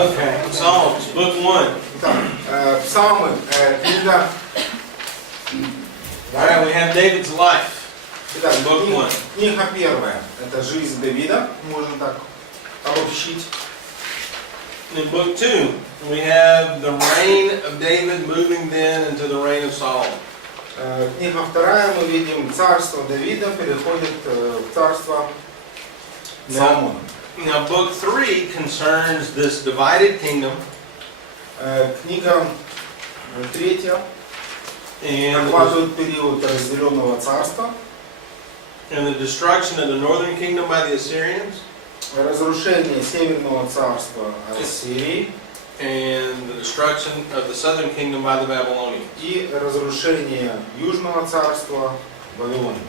Okay, Psalms, book 1. Итак, Псалмы, книга. Alright, we have David's life. Итак, Book 1. книга первая. Это жизнь Давида, можно так обобщить. In book 2, we have the reign of David moving then into the reign of Solomon. Книга вторая, мы видим, царство Давида переходит в царство Соломона. Now, book 3 concerns this divided kingdom Книга третья and охватывает период разделенного царства, the destruction of the northern kingdom by the Assyrians, разрушение северного царства Ассирии and the destruction of the southern kingdom by the Babylonians. и разрушение южного царства Вавилония.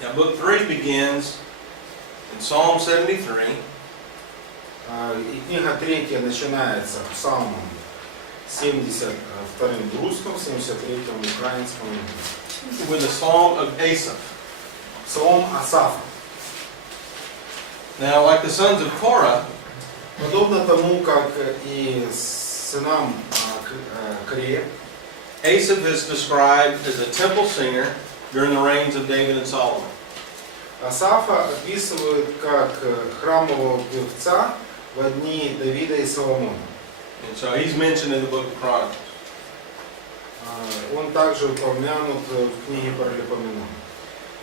Now, book 3 begins in Psalm 73. И книга третья начинается Псалмом 72 в русском, 73 в украинском. With the Psalm of Asaph. Псалом Асафа. Now, like the sons of Korah, Подобно тому, как и сынам Корея, Asaph is described as a temple singer during the reigns of David and Solomon. Асафа описывают как храмового певца в дни Давида и Соломона. And so he's mentioned in the book of Chronicles. Он также упомянут в книге Паралипоменон.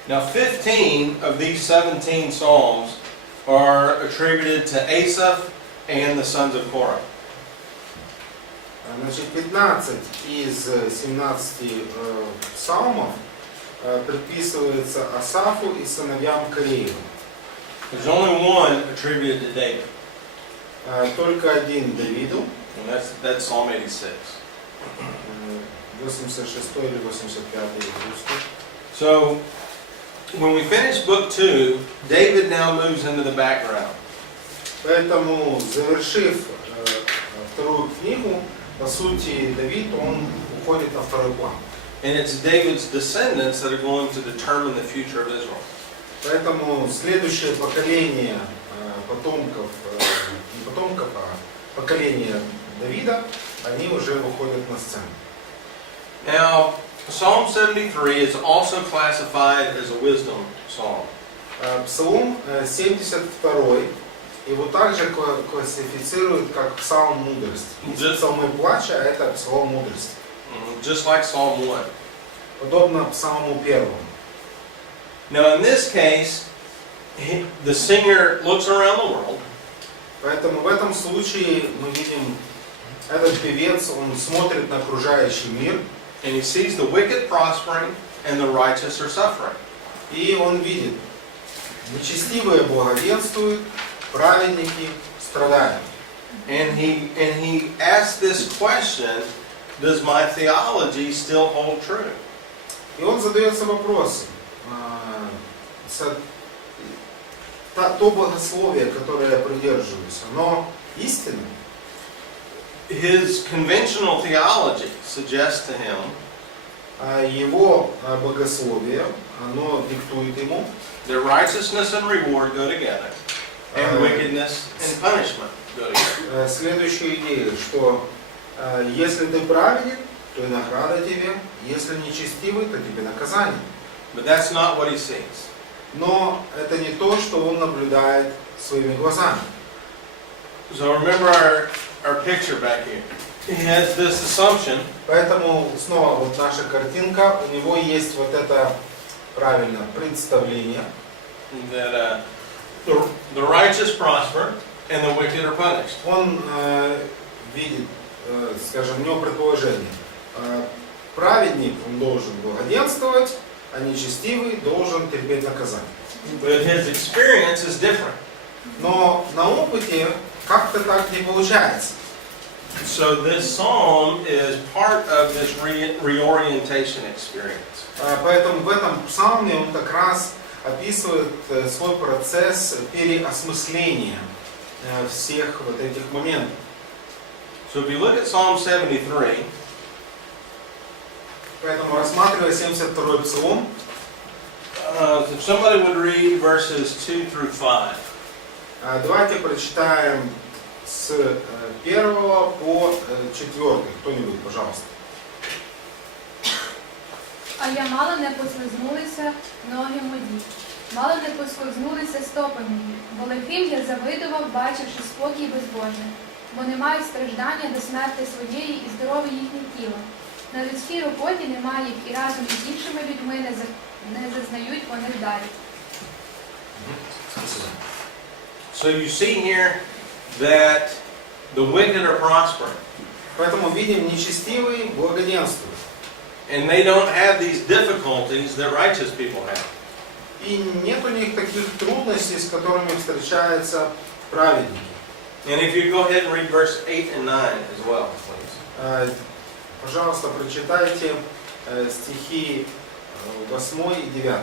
Now, 15 of these 17 psalms are attributed to Asaph and the sons of Korah. Значит, 15 из 17 псалмов приписывается Асафу и сыновьям Кореевым. There's only one attributed to David, Только один Давиду, and that's Psalm 86. 86 или 85 русский. So, when we finish book 2, David now moves into the background. Поэтому, завершив вторую книгу, по сути, Давид, он уходит на второй план. And it's David's descendants that are going to determine the future of Israel. Поэтому следующее поколение потомков, не потомков, а поколение Давида, они уже выходят на сцену. Now, Psalm 73 is also classified as a wisdom psalm. Псалом 72 его также классифицируют как псалм мудрости. Не псалмы плача, а это псалом мудрости. Just like Psalm 1. Подобно псалму первому. Now, in this case, the singer looks around the world. Поэтому в этом случае мы видим, этот певец, он смотрит на окружающий мир. And he sees the wicked prospering and the righteous are suffering. И он видит, нечестивые благоденствуют, праведники страдают. And he asks this question, does my theology still hold true? И он задается вопросом, то богословие, которое я придерживаюсь, оно истинно? His conventional theology suggests to him Его богословие, оно диктует ему, that righteousness and reward go together, and wickedness and punishment go together. следующую идею, что если ты праведен, то и награда тебе, если нечестивый, то тебе наказание. But that's not what he sees. Но это не то, что он наблюдает своими глазами. So remember our picture back here. He has this assumption. Поэтому снова вот наша картинка, у него есть вот это правильно представление, That the righteous prosper and the wicked are punished. Он видит, скажем, у него предположение. Праведник, он должен благоденствовать, а нечестивый должен терпеть наказание. But his experience is different. Но на опыте как-то так не получается. So this psalm is part of this reorientation experience. Поэтому в этом псалме он как раз описывает свой процесс переосмысления всех вот этих моментов. So if you look at Psalm 73, Поэтому, рассматривая 72-й псалом, if somebody would read verses 2 through 5. давайте прочитаем с 1 по 4. Кто-нибудь, пожалуйста. А я мало не послизнулися ноги мої, мало не посковзнулися стопи мої, бо лихим я завидував, бачивши спокій безбожний, бо не мають страждання до смерти своєї і здорове їхнє тіло. На людській роботі немає їх і разом із іншими людьми не зазнають вони вдарів. So you see here that the wicked are prospering. Поэтому видим, нечестивые благоденствуют. And they don't have these difficulties that righteous people have. И нет у них таких трудностей, с которыми встречаются праведники. And if you go ahead and read verse 8 and 9 as well, please. Пожалуйста, прочитайте стихи 8 и 9.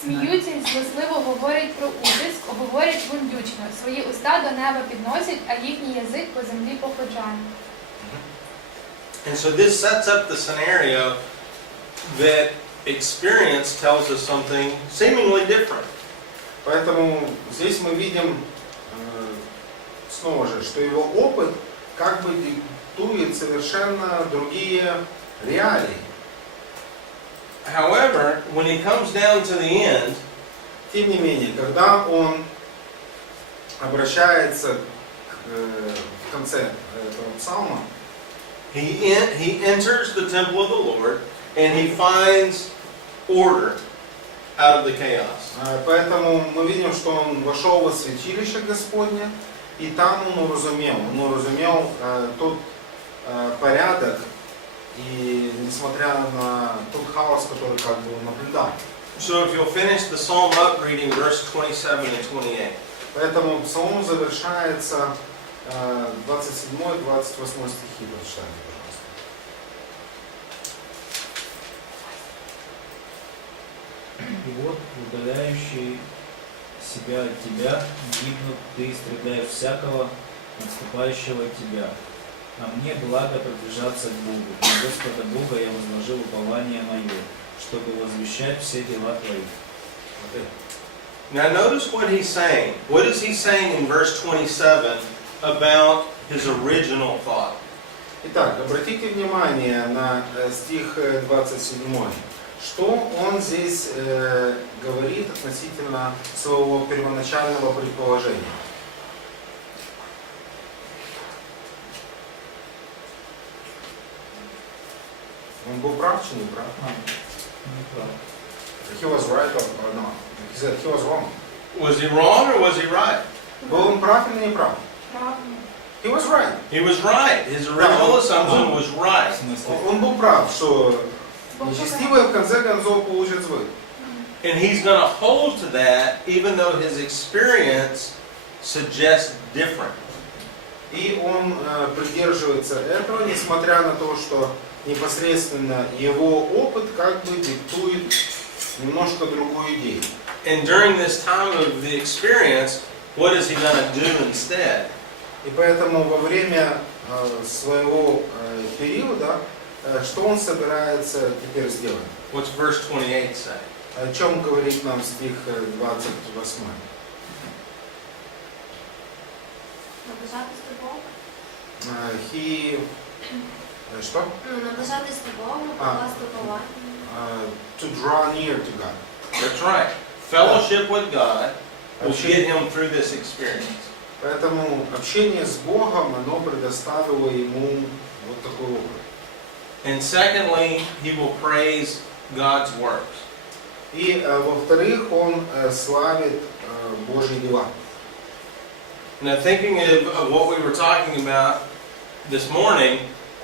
Сміються і злосливо говорять про утиск, говорять бундючно, свої уста до неба підносять, а їхній язик по землі походжає. And so this sets up the scenario that experience tells us something seemingly different. Поэтому здесь мы видим снова же, что его опыт как бы диктует совершенно другие реалии. However, when he comes down to the end, Тем не менее, когда он обращается в конце этого псалма, he enters the temple of the Lord and he finds order out of the chaos. поэтому мы видим, что он вошел во святилище Господне, и там он уразумел тот порядок, и несмотря на тот хаос, который как бы он наблюдал. So if you'll finish the psalm up reading verse 27 and 28. Поэтому псалом завершается 27-28 стихи, прочитайте, пожалуйста. И вот, удаляющий себя от тебя, гибнут, ты истреблyaешь всякого, отступающего от тебя. А мне благо приближаться к Богу. На Господа Бога я возложил упование мое, чтобы возвещать все дела твои. Okay. Now notice what he's saying. What is he saying in verse 27 about his original thought? Итак, обратите внимание на стих 27. Что он здесь говорит относительно своего первоначального предположения? Он был прав или не прав? He was right or not? He said he was wrong. Was he wrong or was he right? Был он прав или не прав? Правильно. He was right. He was right. His original assumption was right. Он был прав, что нечестивые в конце концов получат злых. And he's going to hold to that even though his experience suggests different. И он придерживается этого, несмотря на то, что непосредственно его опыт как бы диктует немножко другую идею. And during this time of the experience, what is he going to do instead? И поэтому во время своего периода, что он собирается теперь сделать? What's verse 28 say? О чем говорит нам стих 28? Наближатись до Бога. Что? Наближатись до Бога, покласти уповання. To draw near to God. That's right. Fellowship with God will get him through this experience. Поэтому общение с Богом, оно предоставило ему вот такой опыт. And secondly, he will praise God's works. И во-вторых, он славит Божьи дела. Now, thinking of what we were talking about this morning,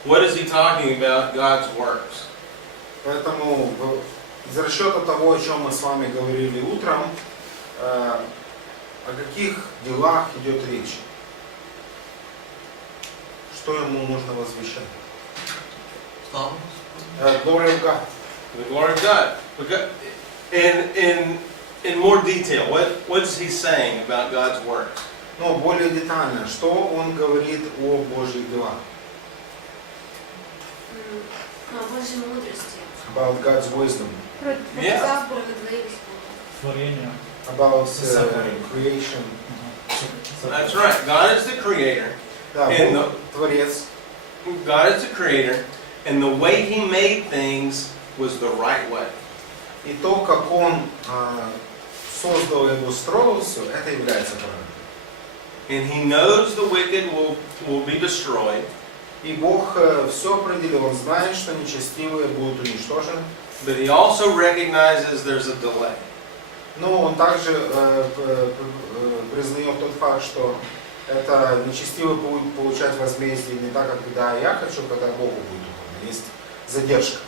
what is he talking about? God's works. Поэтому из расчета того, о чем мы с вами говорили утром, о каких делах идет речь? Что ему нужно возвещать? Glory of God. The glory of God. Because in more detail, what is he saying about God's works? Но более детально, что он говорит о Божьих делах? О Божій мудрості. About God's wisdom. Yeah. Справедливість Бога. Творение. About Suffering. creation. That's right. God is the creator. Да, And Бог Творец. God is the creator, and the way He made things was the right way. И то, как Он создал и устроил все, это является правильным. And He knows the wicked will be destroyed, И Бог все определил, Он знает, что нечестивые будут уничтожены, but He also recognizes there's a delay. но Он также признает тот факт, что это нечестивые будут получать возмездие не так, как когда я хочу, когда Богу будет угодно. Есть задержка.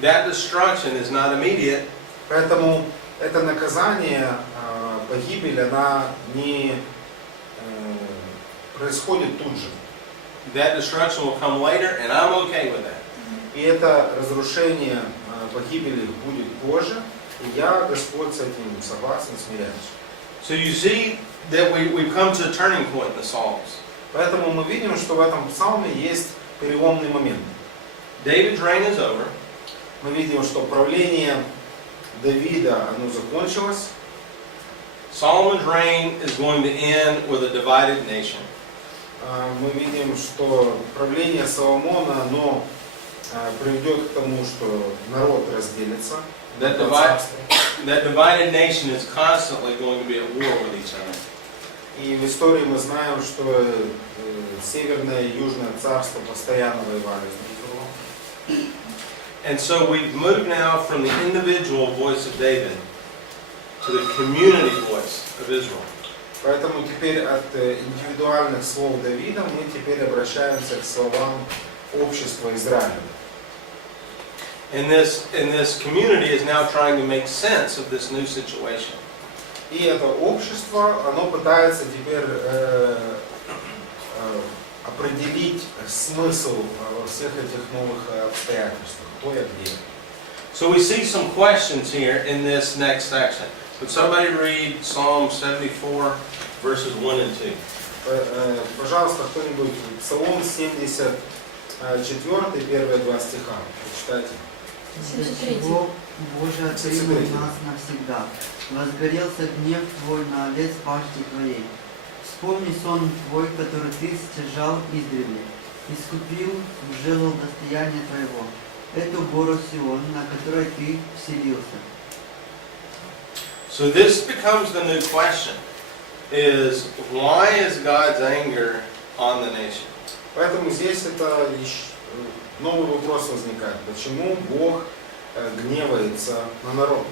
That destruction is not immediate, Поэтому это наказание, погибель, она не происходит тут же. that destruction will come later, and I'm okay with that. И это разрушение погибели будет позже, и я, Господь, с этим согласен, смиряюсь. So you see that we've come to a turning point in the Psalms. Поэтому мы видим, что в этом псалме есть переломный момент. David's reign is over. Мы видим, что правление Давида, оно закончилось. Solomon's reign is going to end with a divided nation. Мы видим, что правление Соломона, оно приведет к тому, что народ разделится. That divided nation is constantly going to be at war with each other. И в истории мы знаем, что Северное и Южное царство постоянно воевали друг с другом. And so we've moved now from the individual voice of David to the community voice of Israel. Поэтому теперь от индивидуальных слов Давида мы теперь обращаемся к словам общества Израиля. And this community is now trying to make sense of this new situation. И это общество, оно пытается теперь определить смысл всех этих новых обстоятельств. Кто я где. So we see some questions here in this next section. Would somebody read Psalm 74, verses 1 and 2? Пожалуйста, кто-нибудь Псалом 74, первые два стиха. Прочитайте. Бог Божий отринул нас навсегда. Возгорелся гнев Твой на овец пашти Твоей. Вспомни сон Твой, который Ты стяжал издревле. Искупил, вжелал достояние Твоего. Эту гору Сион, на которой Ты вселился. So this becomes the new question, is why is God's anger on the nation? Поэтому здесь это новый вопрос возникает. Почему Бог гневается на народ?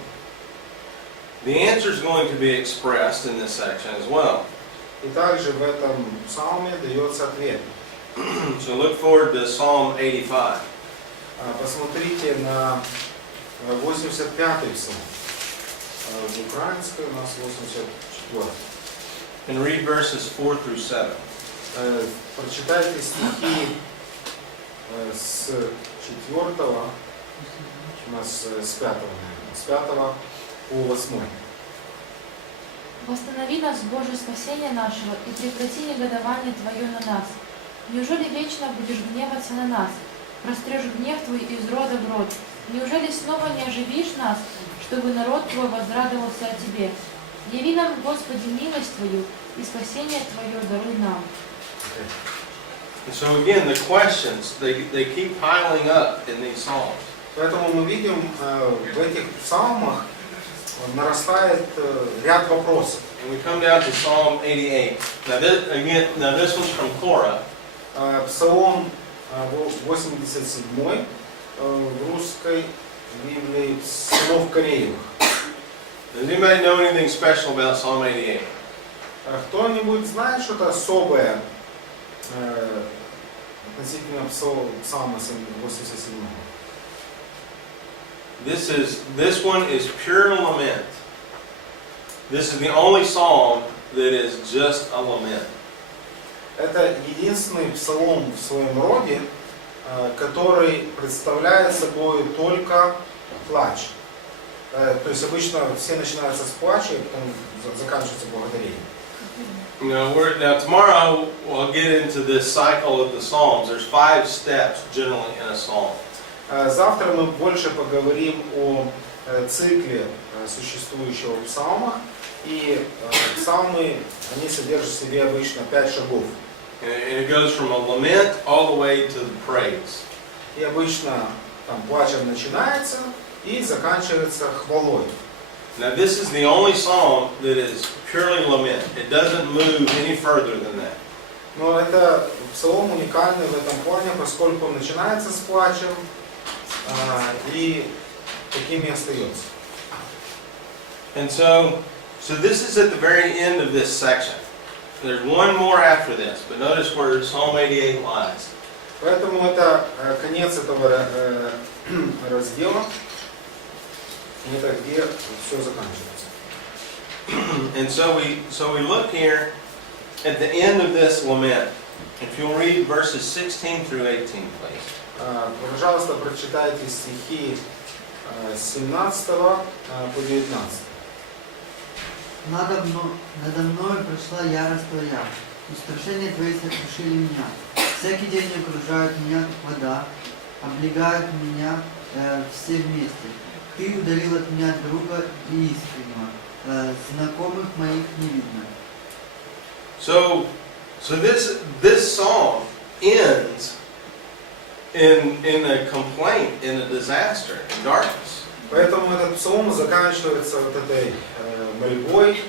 The answer is going to be expressed in this section as well. И также в этом псалме дается ответ. So look forward to Psalm 85. Посмотрите на 85-й псалом. В украинской у нас 84. And read verses 4 through 7. Прочитайте стихи с 4 у нас с 5, с 5 по 8. Восстанови нас, Боже, спасение нашего, и прекрати негодование Твое на нас. Неужели вечно будешь гневаться на нас? Прострешь гнев Твой из рода в род. Неужели снова не оживишь нас, чтобы народ Твой возрадовался о Тебе? Яви нам, Господи, милость Твою, и спасение Твое даруй нам. And so again, the questions, they keep piling up in these Psalms. Поэтому мы видим в этих псалмах нарастает ряд вопросов. And we come down to Psalm 88. Now this one's from Korah. Псалом 87 в русской Библии сынов Кореевых. Does anybody know anything special about Psalm 88? Кто-нибудь знает что-то особое относительно псалма 87? This one is pure lament. This is the only psalm that is just a lament. Это единственный псалом в своем роде, который представляет собой только плач. То есть обычно все начинаются с плача, и потом заканчиваются благодарением. Now tomorrow we'll get into this cycle of the Psalms. There's 5 steps generally in a psalm. Завтра мы больше поговорим о цикле существующего в псалмах. И псалмы, они содержат в себе обычно 5 шагов. And it goes from a lament all the way to the praise. И обычно там плачем начинается и заканчивается хвалой. Now this is the only psalm that is purely lament. It doesn't move any further than that. Но это псалом уникальный в этом плане, поскольку он начинается с плачем и таким и остается. And so this is at the very end of this section. There's one more after this, but notice where Psalm 88 lies. Поэтому это конец этого раздела. И это где все заканчивается. And so we look here at the end of this lament. If you'll read verses 16 through 18, please. Пожалуйста, прочитайте стихи с 17 по 19. Надо мною прошла ярость Твоя, устрашения Твои сокрушили меня. Всякий день окружают меня, как вода, облегают меня все вместе. Ты удалил от меня друга и искреннего, знакомых моих не видно. So this psalm ends in a complaint, in a disaster, in darkness. Поэтому этот псалом заканчивается вот этой мольбой,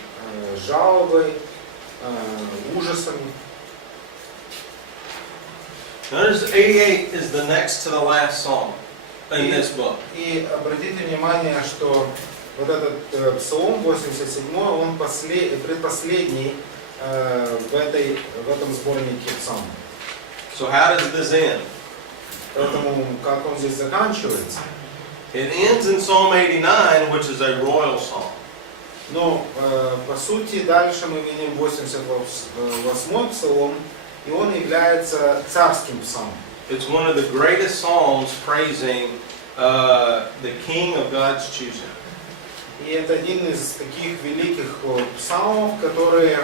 жалобой, ужасами. Notice 88 is the next to the last psalm in this book. И обратите внимание, что вот этот псалом 87, он предпоследний в этом сборнике псалмов. So how does this end? Поэтому как он здесь заканчивается? It ends in Psalm 89, which is a royal psalm. Но по сути дальше мы видим 88 псалом, и он является царским псалмом. It's one of the greatest psalms praising the King of God's choosing. И это один из таких великих псалмов, которые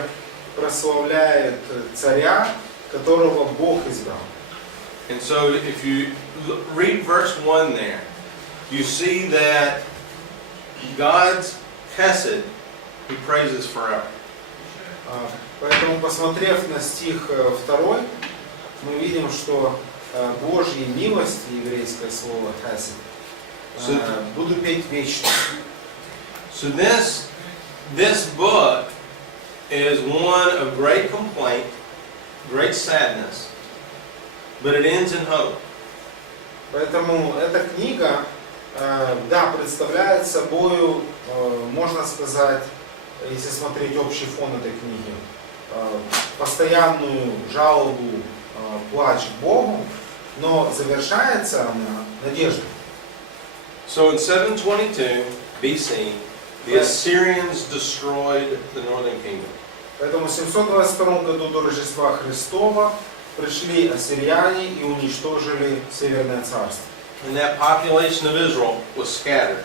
прославляют царя, которого Бог избрал. And so if you read verse 1 there, you see that God's Hesed, He praises forever. Поэтому, посмотрев на стих 2, мы видим, что Божьи милости, еврейское слово «хесед», буду петь вечно. So this book is one of great complaint, great sadness, but it ends in hope. Поэтому эта книга, да, представляет собой, можно сказать, если смотреть общий фон этой книги, постоянную жалобу, плач к Богу, но завершается она надеждой. So in 722 BC, the Assyrians destroyed the northern kingdom. Поэтому в 722 году до Рождества Христова пришли ассирияне и уничтожили Северное царство. And that population of Israel was scattered.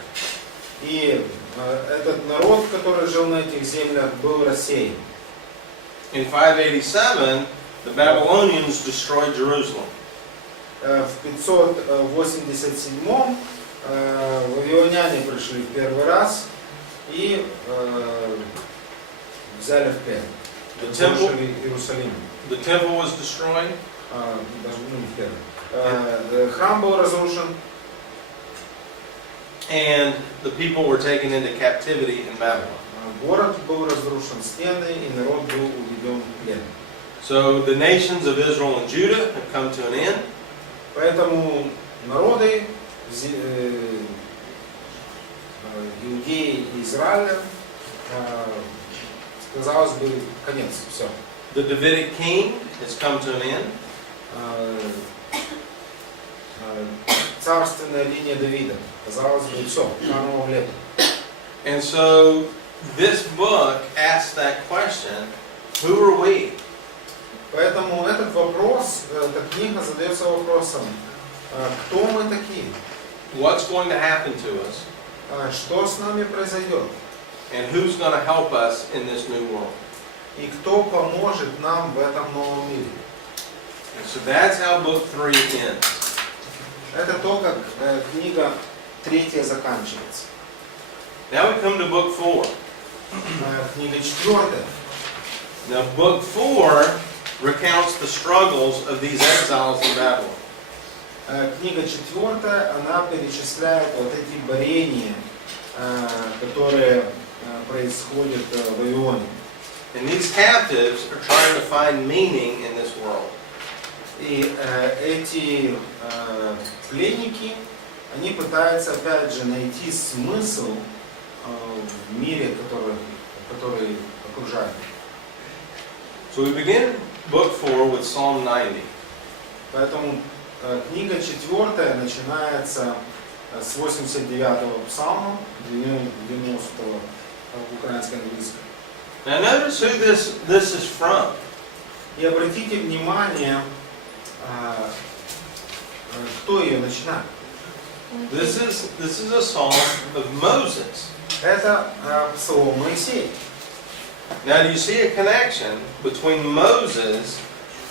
И этот народ, который жил на этих землях, был рассеян. In 587, the Babylonians destroyed Jerusalem. В 587 вавилоняне пришли в первый раз и взяли в плен. Разрушили Иерусалим. The temple was destroyed. Даже не в первый. Храм был разрушен. And the people were taken into captivity in Babylon. Город был разрушен, стены, и народ был уведен в плен. So the nations of Israel and Judah have come to an end. Поэтому народы Иудеи и Израиля, казалось бы, конец, все. The Davidic king has come to an end. Царственная линия Давида, казалось бы, все, кануло в лето. And so this book asks that question, who are we? Поэтому этот вопрос, эта книга задается вопросом, кто мы такие? What's going to happen to us? Что с нами произойдет? And who's going to help us in this new world? И кто поможет нам в этом новом мире? And so that's how book 3 ends. Это то, как книга 3 заканчивается. Now we come to book 4. Книга 4. Now book 4 recounts the struggles of these exiles in Babylon. Книга 4, она перечисляет вот эти борения, которые происходят в Вавилоне. And these captives are trying to find meaning in this world. И эти пленники, они пытаются опять же найти смысл в мире, который окружает. So we begin book 4 with Psalm 90. Поэтому книга 4 начинается с 89-го псалма, 90-го в украинско-английском. Now notice who this is from. И обратите внимание, кто ее начинает. This is a psalm of Moses. Это псалом Моисея. Now do you see a connection between Moses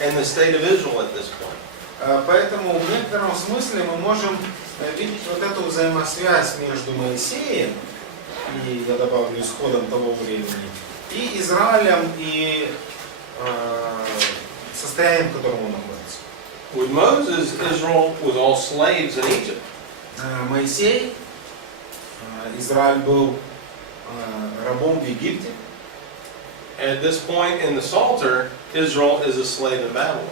and the state of Israel at this point? Поэтому в некотором смысле мы можем видеть вот эту взаимосвязь между Моисеем и, я добавлю, исходом того времени, и Израилем, и состоянием, в котором он находится. With Moses, Israel was all slaves in Egypt. Моисей, Израиль был рабом в Египте. At this point in the Psalter, Israel is a slave in Babylon.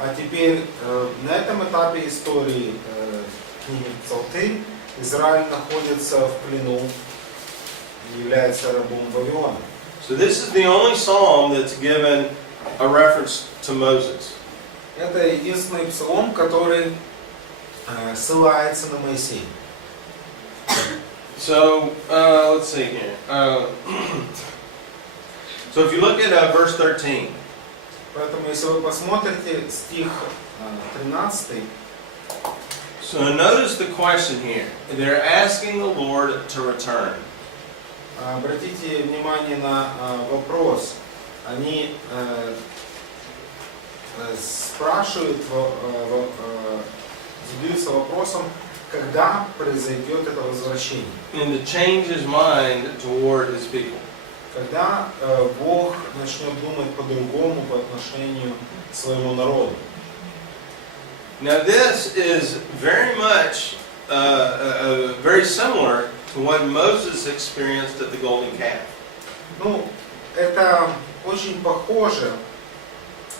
А теперь на этом этапе истории книги Псалтырь Израиль находится в плену и является рабом Вавилона. So this is the only psalm that's given a reference to Moses. Это единственный псалом, который ссылается на Моисея. So let's see here. So if you look at verse 13. Поэтому, если вы посмотрите стих 13, So notice the question here. They're asking the Lord to return. обратите внимание на вопрос. Они спрашивают, задаются вопросом, когда произойдет это возвращение. And to change his mind toward his people. Когда Бог начнет думать по-другому по отношению к своему народу. Now this is very much, very similar to what Moses experienced at the golden calf. Ну, это очень похоже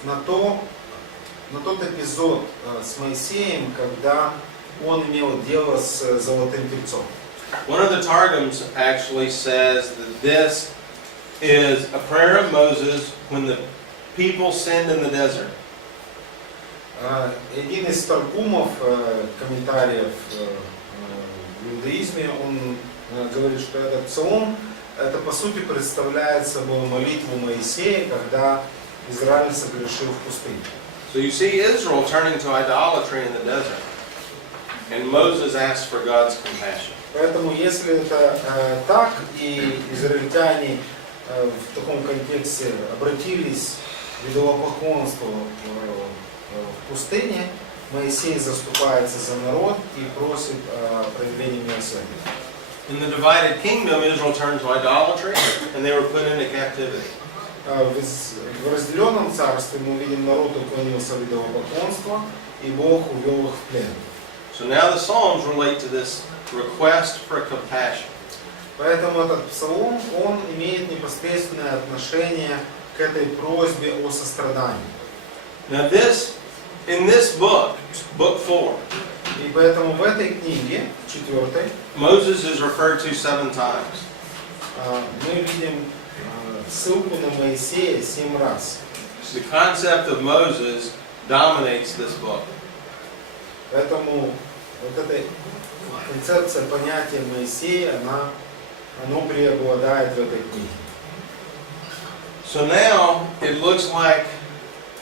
на тот эпизод с Моисеем, когда он имел дело с золотым тельцом. One of the Targums actually says that this is a prayer of Moses when the people sinned in the desert. Один из таргумов, комментариев в иудаизме, он говорит, что этот псалом, это по сути представляет собой молитву Моисея, когда Израиль согрешил в пустыне. So you see Israel turning to idolatry in the desert, and Moses asks for God's compassion. Поэтому, если это так, и израильтяне в таком контексте обратились к идолопоклонству в пустыне, Моисей заступается за народ и просит проявления милосердия. In the divided kingdom, Israel turned to idolatry, and they were put into captivity. В разделенном царстве мы видим, народ уклонился от идолопоклонства, и Бог увел их в плен. So now the Psalms relate to this request for compassion. Поэтому этот псалом, он имеет непосредственное отношение к этой просьбе о сострадании. Now in this book, book 4, И поэтому в этой книге, 4, Moses is referred to 7 times. мы видим ссылку на Моисея 7 раз. The concept of Moses dominates this book. Поэтому вот эта концепция понятия Моисея, оно преобладает в этой книге. So now it looks like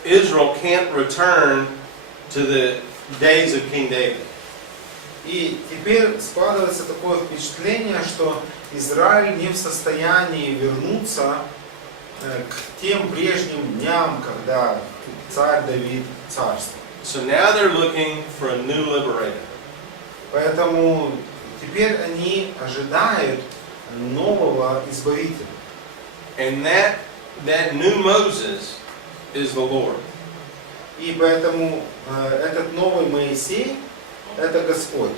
Israel can't return to the days of King David. И теперь складывается такое впечатление, что Израиль не в состоянии вернуться к тем прежним дням, когда царь Давид царствовал. So now they're looking for a new liberator. Поэтому теперь они ожидают нового избавителя. And that new Moses is the Lord. И поэтому этот новый Моисей – это Господь.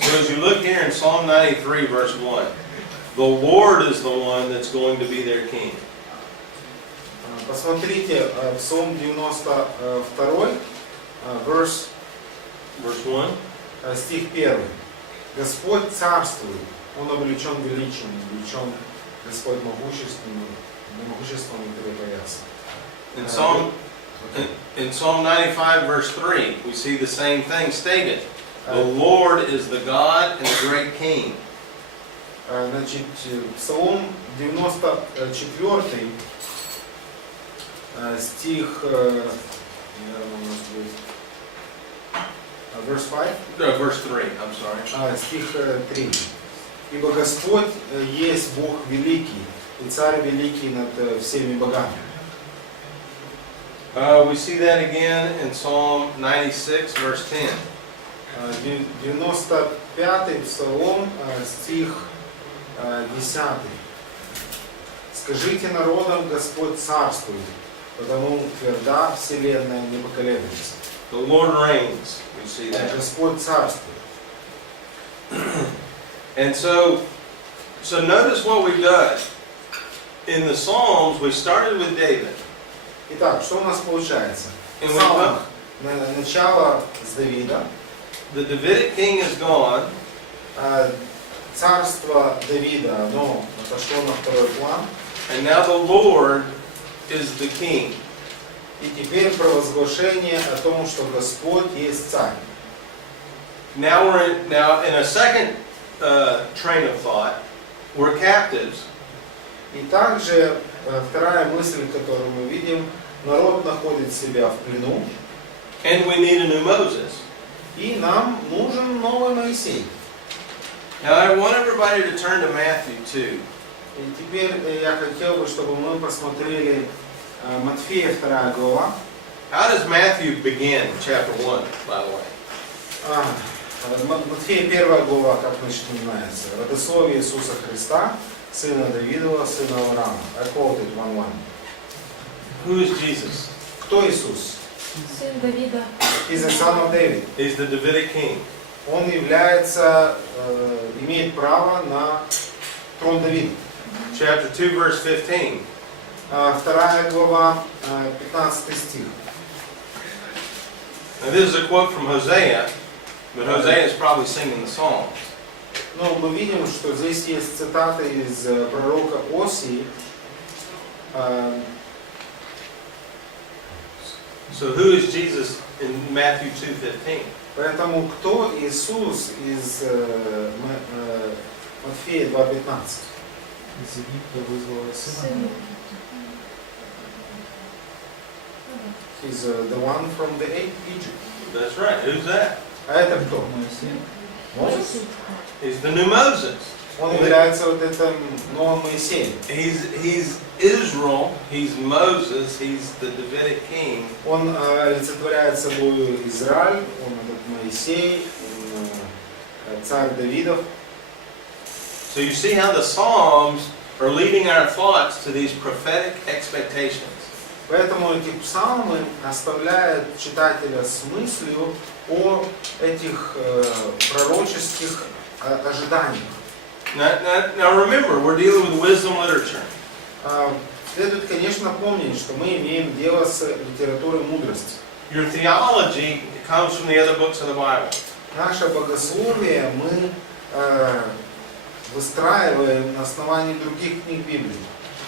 So as you look here in Psalm 93, verse 1, the Lord is the one that's going to be their king. Посмотрите, Псалом 92, verse 1. стих 1. Господь царствует, Он облечен величием, облечен Господь могуществом и припоясан. In Psalm 95, verse 3, we see the same thing stated. The Lord is the God and the great King. Значит, Псалом 94, стих, наверное, у нас будет, verse 5? Verse 3, I'm sorry. Стих 3. Ибо Господь есть Бог великий, и Царь великий над всеми богами. We see that again in Psalm 96, verse 10. 95-й Псалом, стих 10. Скажите народам, Господь царствует, потому тверда вселенная не поколеблется. The Lord reigns. We see that. Господь царствует. And so notice what we've done. In the Psalms, we started with David. Итак, что у нас получается? And В we Псалмах начало с Давида. The Davidic king is gone. Царство Давида, оно отошло на второй план. And now the Lord is the king. И теперь провозглашение о том, что Господь есть царь. Now in a second train of thought, we're captives. И также вторая мысль, которую мы видим, народ находит себя в плену. And we need a new Moses. И нам нужен новый Моисей. Now I want everybody to turn to Matthew 2. И теперь я хотел бы, чтобы мы посмотрели Матфея 2 глава. How does Matthew begin, chapter 1, by the way? Матфея 1 глава, как начинается? Родословие Иисуса Христа, сына Давидова, сына Авраама. I quoted 1:1. Who is Jesus? Кто Иисус? Сын Давида. He's the son of David. He's the Davidic king. Он является, имеет право на трон Давида. Chapter 2, verse 15. 2 глава, 15 стих. Now this is a quote from Hosea, but Hosea is probably singing the Psalms. Но мы видим, что здесь есть цитаты из пророка Осии. So who is Jesus in Matthew 2:15? Поэтому кто Иисус из Матфея 2:15? Из Египта вызвала сына. He's the one from the Egypt. That's right. Who's that? А это кто? Моисей. Мoses? He's the new Moses. Он является вот этим новым Моисеем. He's Israel. He's Moses. He's the Davidic king. Он олицетворяет собой Израиль, он этот Моисей, он царь Давидов. So you see how the Psalms are leading our thoughts to these prophetic expectations. Поэтому эти псалмы оставляют читателя с мыслью о этих пророческих ожиданиях. Now remember, we're dealing with wisdom literature. Следует, конечно, помнить, что мы имеем дело с литературой мудрости. Your theology comes from the other books of the Bible. Наше богословие мы выстраиваем на основании других книг Библии.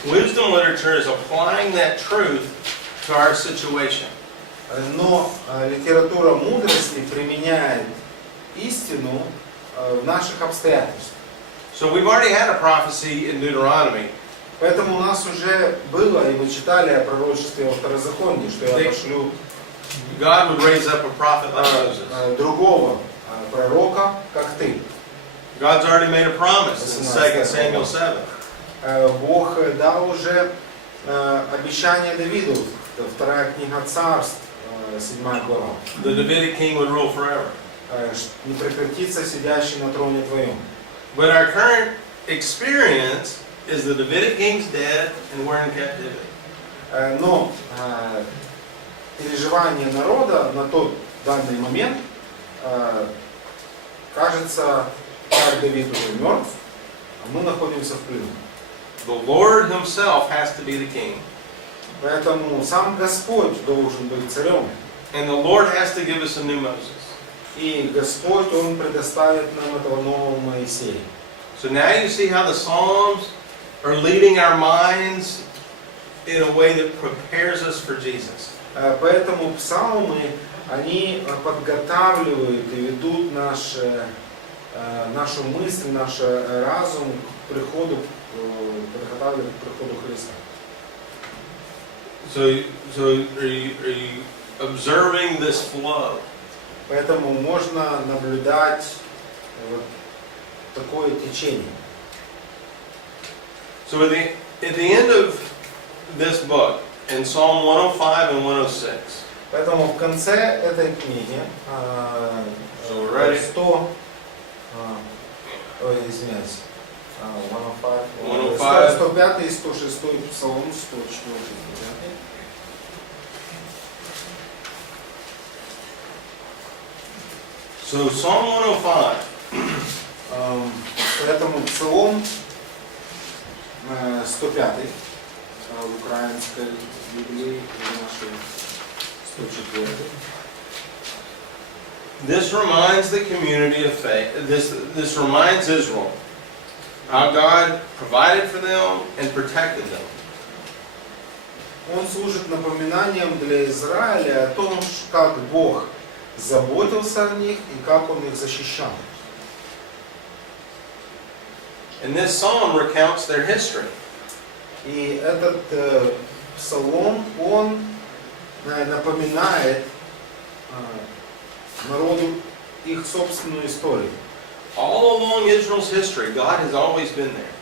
Wisdom literature is applying that truth to our situation. Но литература мудрости применяет истину в наших обстоятельствах. So we've already had a prophecy in Deuteronomy. Поэтому у нас уже было, и мы читали о пророчестве во Второзаконии, что я пошлю God would raise up a prophet like Moses. другого пророка, как ты. God's already made a promise in 2 Samuel 7. Бог дал уже обещание Давиду, вторая книга Царств, 7 глава. The Davidic king would rule forever. Не прекратится сидящий на троне твоем. But our current experience is the Davidic king's dead and we're in captivity. Но переживание народа на тот данный момент, кажется, царь Давид уже мертв, а мы находимся в плену. The Lord himself has to be the king. Поэтому сам Господь должен быть царем. And the Lord has to give us a new Moses. И Господь, Он предоставит нам этого нового Моисея. So now you see how the Psalms are leading our minds in a way that prepares us for Jesus. Поэтому псалмы, они подготавливают и ведут нашу мысль, наш разум к приходу, подготавливают к приходу Христа. So are you observing this flow? Поэтому можно наблюдать вот такое течение. So at the end of this book, in Psalm 105 and 106, Поэтому в конце этой книги, So we're ready. 100, извиняюсь, 105. 105 и 106 Псалом, 104. So Psalm 105, Поэтому Псалом 105 в украинской Библии, в нашей 104. this reminds the community of faith, this reminds Israel how God provided for them and protected them. Он служит напоминанием для Израиля о том, как Бог заботился о них и как Он их защищал. And this psalm recounts their history. И этот псалом, он напоминает народу их собственную историю. All along Israel's history, God has always been there.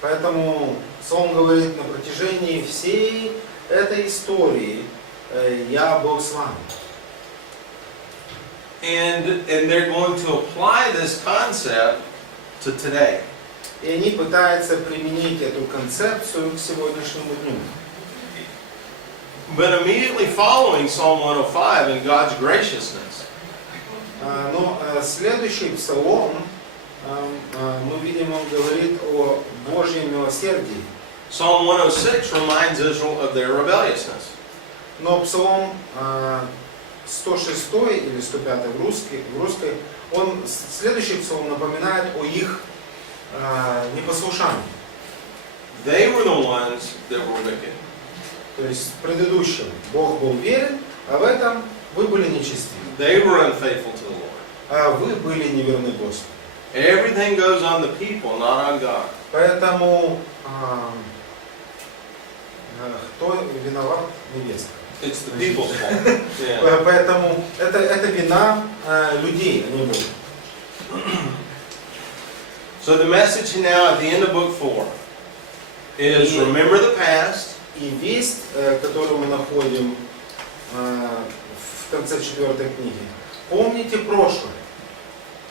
Поэтому псалом говорит, на протяжении всей этой истории я был с вами. And they're going to apply this concept to today. И они пытаются применить эту концепцию к сегодняшнему дню. But immediately following Psalm 105 and God's graciousness, Но следующий псалом, мы видим, он говорит о Божьем милосердии. Psalm 106 reminds Israel of their rebelliousness. Но псалом 106 или 105 в русской, он, следующий псалом напоминает о их непослушании. They were the ones that were wicked. То есть в предыдущем Бог был верен, а в этом вы были нечестивы. They were unfaithful to the Lord. А вы были неверны Господу. Everything goes on the people, not on God. Поэтому кто виноват? Невеста. It's the people's fault. Yeah. Поэтому это вина людей, а не Бога. So the message now at the end of book 4 is remember the past. И весть, которую мы находим в конце 4 книги, помните прошлое.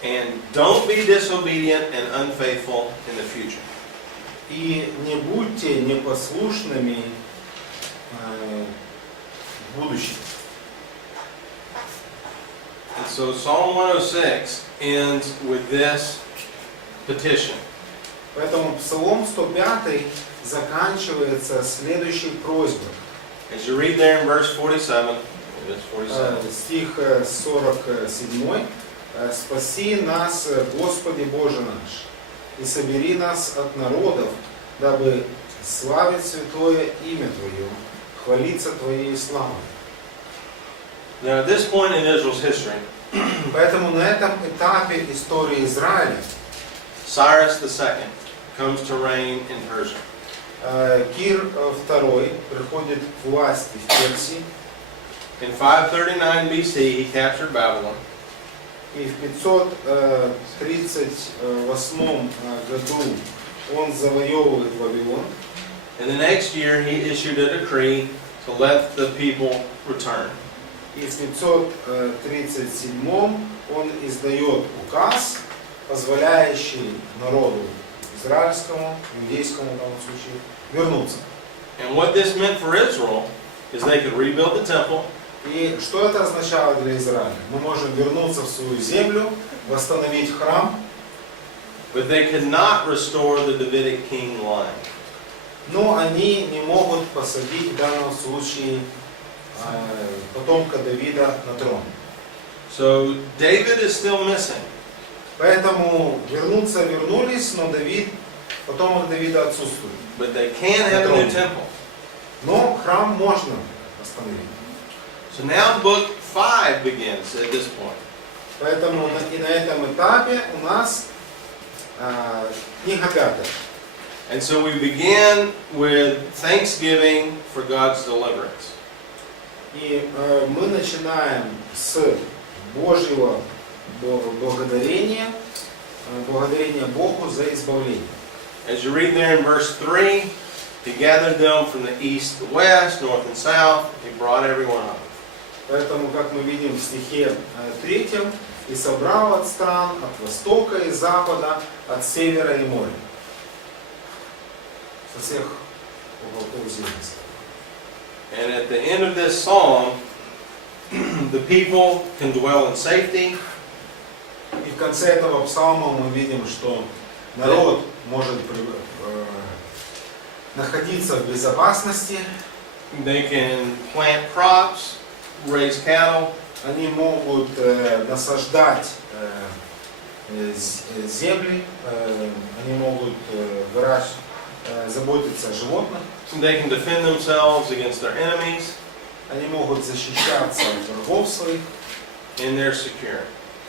And don't be disobedient and unfaithful in the future. И не будьте непослушными в будущем. And so Psalm 106 ends with this petition. Поэтому Псалом 105 заканчивается следующей просьбой. As you read there in verse 47, it's 47. Стих 47. «Спаси нас, Господи Боже наш, и собери нас от народов, дабы славить святое имя Твое, хвалиться Твоей славой». Now at this point in Israel's history, Поэтому на этом этапе истории Израиля Cyrus II comes to reign in Persia. Кир II приходит к власти в Персии. In 539 BC, he captured Babylon. И в 538 году он завоевывает Вавилон. And the next year, he issued a decree to let the people return. И в 537 он издает указ, позволяющий народу израильскому, иудейскому в данном случае, вернуться. And what this meant for Israel is they could rebuild the temple, И что это означало для Израиля? Мы можем вернуться в свою землю, восстановить храм, but they could not restore the Davidic king line. но они не могут посадить в данном случае потомка Давида на трон. So David is still missing. Поэтому вернулись, но потомок Давида отсутствует. But they can have a new temple. Но храм можно восстановить. So now book 5 begins at this point. Поэтому и на этом этапе у нас книга 5. And so we begin with thanksgiving for God's deliverance. И мы начинаем с Божьего благодарения Богу за избавление. As you read there in verse 3, He gathered them from the east, the west, north and south. He brought every one of them. Поэтому, как мы видим в стихе 3, и собрал от стран, от востока и запада, от севера и моря. Со всех уголков земли. And at the end of this psalm, the people can dwell in safety. И в конце этого псалма мы видим, что народ может находиться в безопасности. They can plant crops, raise cattle. Они могут насаждать земли, они могут заботиться о животных. They can defend themselves against their enemies, Они могут защищаться от врагов своих and they're secure.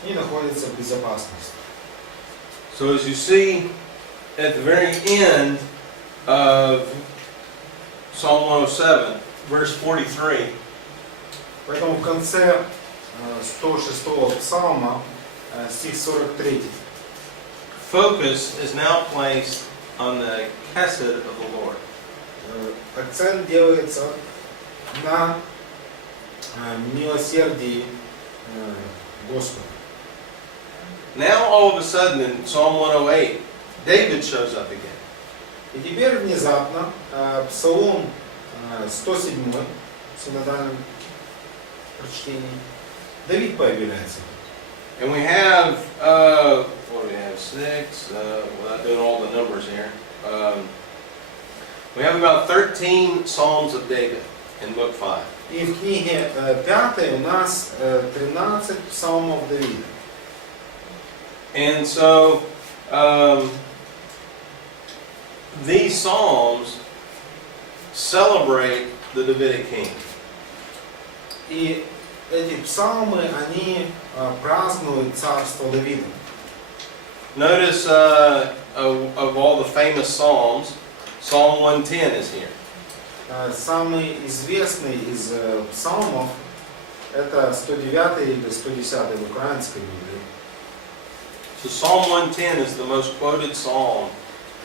и находятся в безопасности. So as you see at the very end of Psalm 107, verse 43, Поэтому в конце 106 псалма, стих 43, focus is now placed on the chesed of the Lord. акцент делается на милосердии Господа. Now all of a sudden in Psalm 108, David shows up again. И теперь внезапно Псалом 107 в синодальном прочтении Давид появляется. And we have, what do we have, 6, without doing all the numbers here. We have about 13 Psalms of David in book 5. И в книге 5 у нас 13 псалмов Давида. And so, these Psalms celebrate the Davidic king. И эти псалмы, они празднуют царство Давида. Notice of all the famous Psalms, Psalm 110 is here. Самый известный из псалмов это 109 или 110 в украинской Библии. So Psalm 110 is the most quoted psalm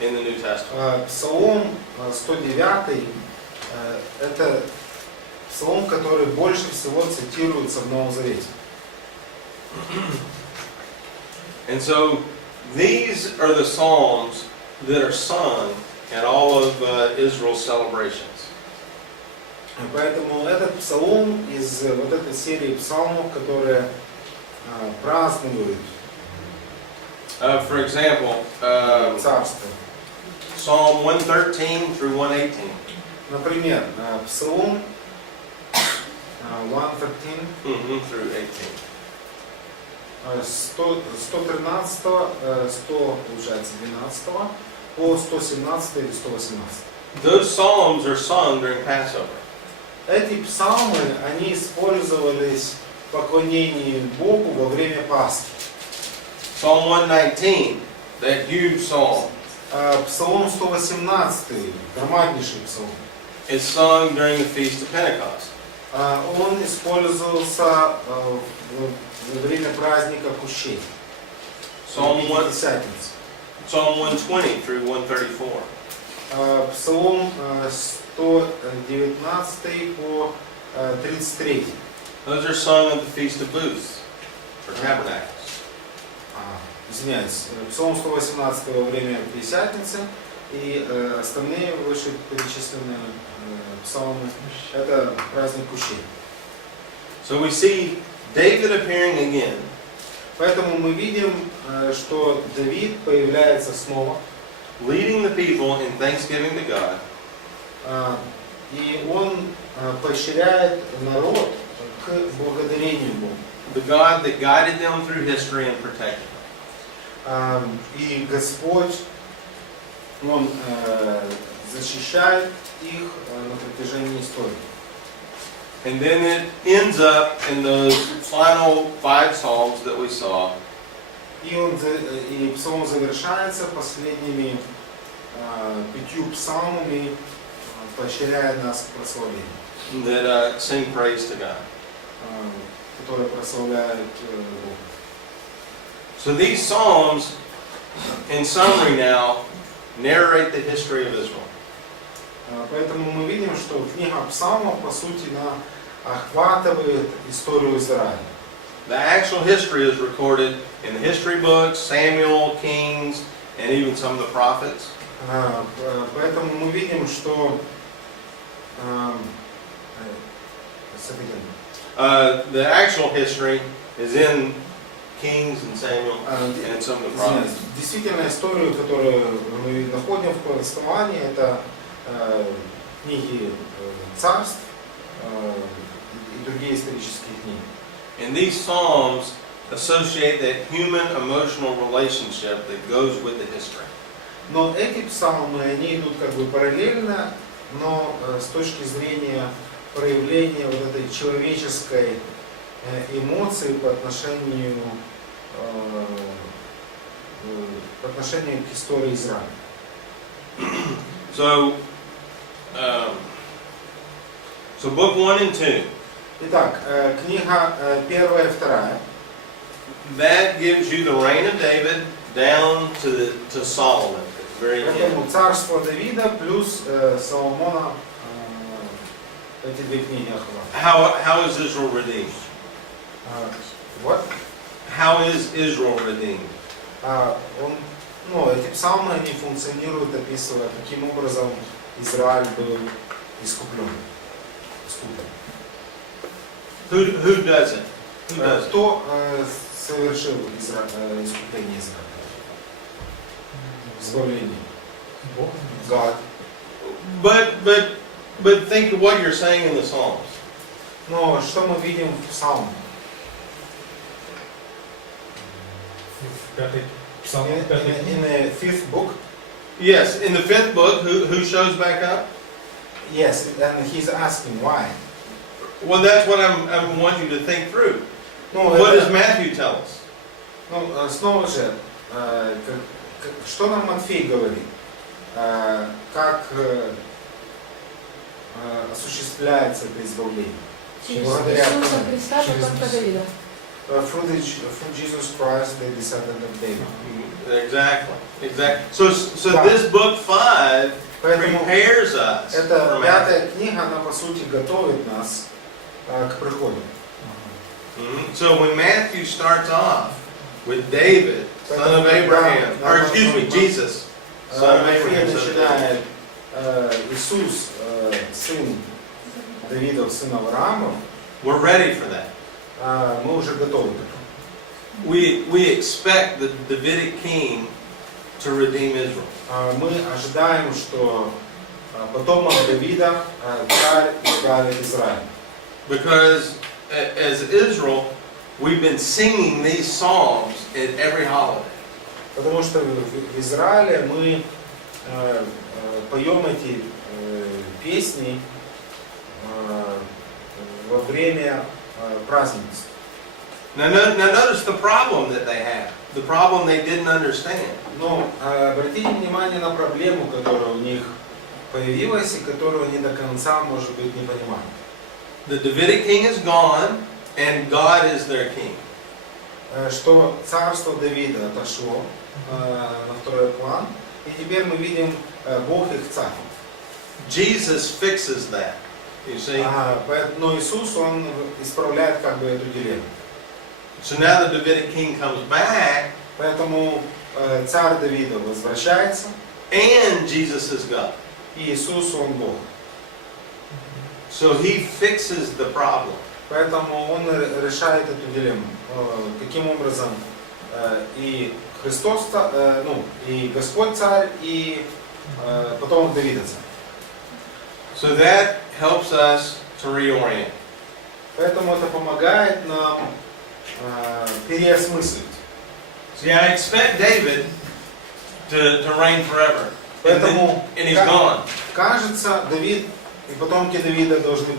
in the New Testament. Псалом 109 это псалом, который больше всего цитируется в Новом Завете. And so these are the psalms that are sung at all of Israel's celebrations. Поэтому этот псалом из вот этой серии псалмов, которые празднуют For example, царство. Psalm 113 through 118. Например, Псалом 113, Through 18. 113, 100, получается, 12 по 117 или 118. Those psalms are sung during Passover. Эти псалмы, они использовались в поклонении Богу во время Пасхи. Psalm 119, that huge psalm, Псалом 118, громаднейший псалом, is sung during the Feast of Pentecost. он использовался во время праздника Кущей. Psalm 120 Пятидесятницы. through 134. Псалом 119 по 33. Those are sung at the Feast of Booths, or Tabernacles. извиняюсь, Псалом 118 во время Пятидесятницы и остальные вышеперечисленные псалмы – это праздник Кущей. So we see David appearing again. Поэтому мы видим, что Давид появляется снова, leading the people in thanksgiving to God. И он поощряет народ к благодарению Богу. The God that guided them through history and protected them. И Господь, Он защищает их на протяжении истории. And then it ends up in those final 5 psalms that we saw. И псалом завершается последними 5 псалмами, поощряя нас к прославлению. That sing praise to God. Которые прославляют Бога. So these psalms, in summary now, narrate the history of Israel. Поэтому мы видим, что книга Псалмов, по сути, охватывает историю Израиля. The actual history is recorded in the history books, Samuel, Kings, and even some of the prophets. Поэтому мы видим, что the actual history is in Kings and Samuel and some of the prophets. Действительно, историю, которую мы находим в повествовании, это книги царств и другие исторические книги. And these psalms associate that human emotional relationship that goes with the history. Но эти псалмы, они идут как бы параллельно, но с точки зрения проявления вот этой человеческой эмоции по отношению к истории Израиля. So book 1 and 2. Итак, книга 1 и 2. That gives you the reign of David down to Solomon at the very end. Поэтому царство Давида плюс Соломона, эти две книги охватывают. How is Israel redeemed? What? How is Israel redeemed? Эти псалмы, они функционируют, описывая, каким образом Израиль был искуплен. Who does it? Who does it? Кто совершил искупление Израиля? Избавление. God. But think of what you're saying in the Psalms. Но что мы видим в псалмах? In the 5th book. Yes, in the 5th book, who shows back up? Yes, and he's asking why. Well, that's what I want you to think through. What does Matthew tell us? Снова же, что нам Матфей говорит? Как осуществляется это избавление? Благодаря Иисуса Христа, потомка Давида. Through Jesus Christ, the descendant of David. Exactly. So this book 5 prepares us. Эта 5-я книга, она по сути готовит нас к приходу. So when Matthew starts off with David, son of Abraham, or excuse me, Jesus, son of Abraham, начинает Иисус, сын Давидов, сын Авраамов, we're ready for that. Мы уже готовы. We expect the Davidic king to redeem Israel. Мы ожидаем, что потомок Давида царь избавит Израиль. Because as Israel, we've been singing these psalms at every holiday. Потому что в Израиле мы поем эти песни во время празднеств. Now notice the problem that they have. The problem they didn't understand. Но обратите внимание на проблему, которая у них появилась и которую они до конца, может быть, не понимают. The Davidic king is gone, and God is their king. Что царство Давида отошло на второй план, и теперь мы видим Бог их царь. Jesus fixes that. You see? Но Иисус, Он исправляет как бы эту дилемму. So now the Davidic king comes back, Поэтому царь Давида возвращается, and Jesus is God. и Иисус, Он Бог. So he fixes the problem. Поэтому Он решает эту дилемму. Каким образом и Христос, и Господь царь, и потом Давида царь. So that helps us to reorient. Поэтому это помогает нам переосмыслить. See, I expect David to reign forever. Поэтому And he's gone. кажется, Давид и потомки Давида должны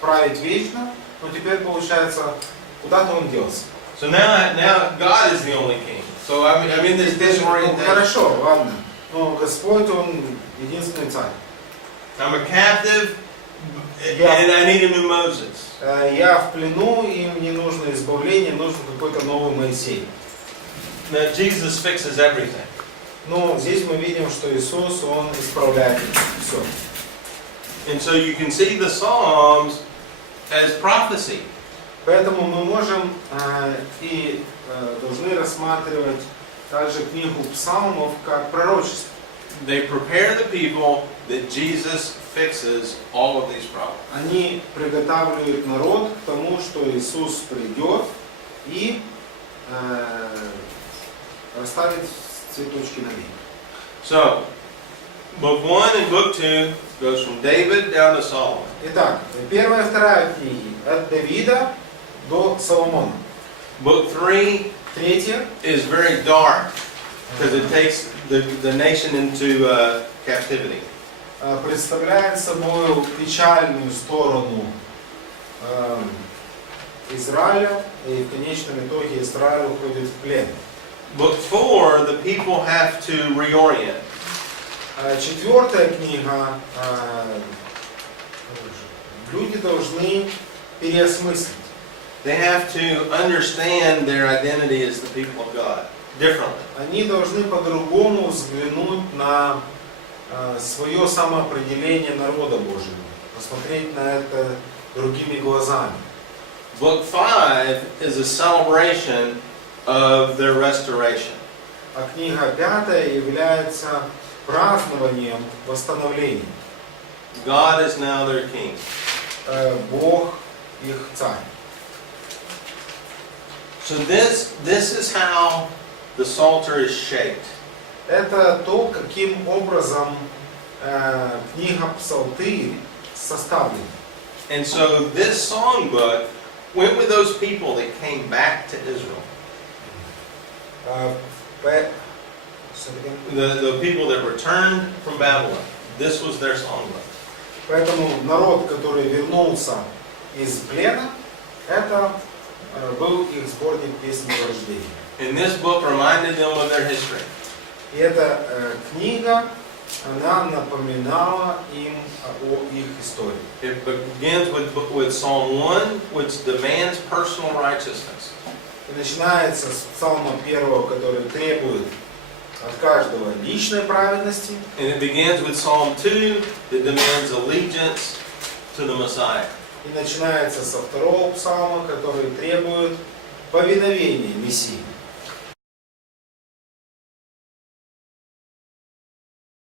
править вечно, но теперь получается, куда-то он делся. So now God is the only king. So I'm in this disorientation. Хорошо, ладно. Но Господь, Он единственный царь. I'm a captive, and I need a new Moses. Я в плену, и мне нужно избавление, нужен какой-то новый Моисей. Now Jesus fixes everything. Но здесь мы видим, что Иисус, Он исправляет все. And so you can see the Psalms as prophecy. Поэтому мы можем и должны рассматривать также книгу псалмов как пророчество. They prepare the people that Jesus fixes all of these problems. Они приготавливают народ к тому, что Иисус придет и расставит все точки над «и». So, book 1 and book 2 goes from David down to Solomon. Итак, первая и вторая книги от Давида до Соломона. Book 3 Третья is very dark because it takes the nation into captivity. представляет собой печальную сторону Израиля, и в конечном итоге Израиль уходит в плен. Book 4, the people have to reorient. Четвертая книга, люди должны переосмыслить. They have to understand their identity as the people of God differently. Они должны по-другому взглянуть на свое самоопределение народа Божьего, посмотреть на это другими глазами. Book 5 is a celebration of their restoration. А книга пятая является празднованием восстановления. God is now their king. Бог их царь. So this is how the Psalter is shaped. Это то, каким образом книга Псалтырь составлена. And so this songbook went with those people that came back to Israel. The people that returned from Babylon. This was their songbook. Поэтому народ, который вернулся из плена, это был их сборник песен рождения. And this book reminded them of their history. И эта книга, она напоминала им о их истории. It begins with Psalm 1, which demands personal righteousness. И начинается с псалма 1, который требует от каждого личной праведности. And it begins with Psalm 2 that demands allegiance to the Messiah. И начинается со 2 псалма, который требует повиновения Мессии.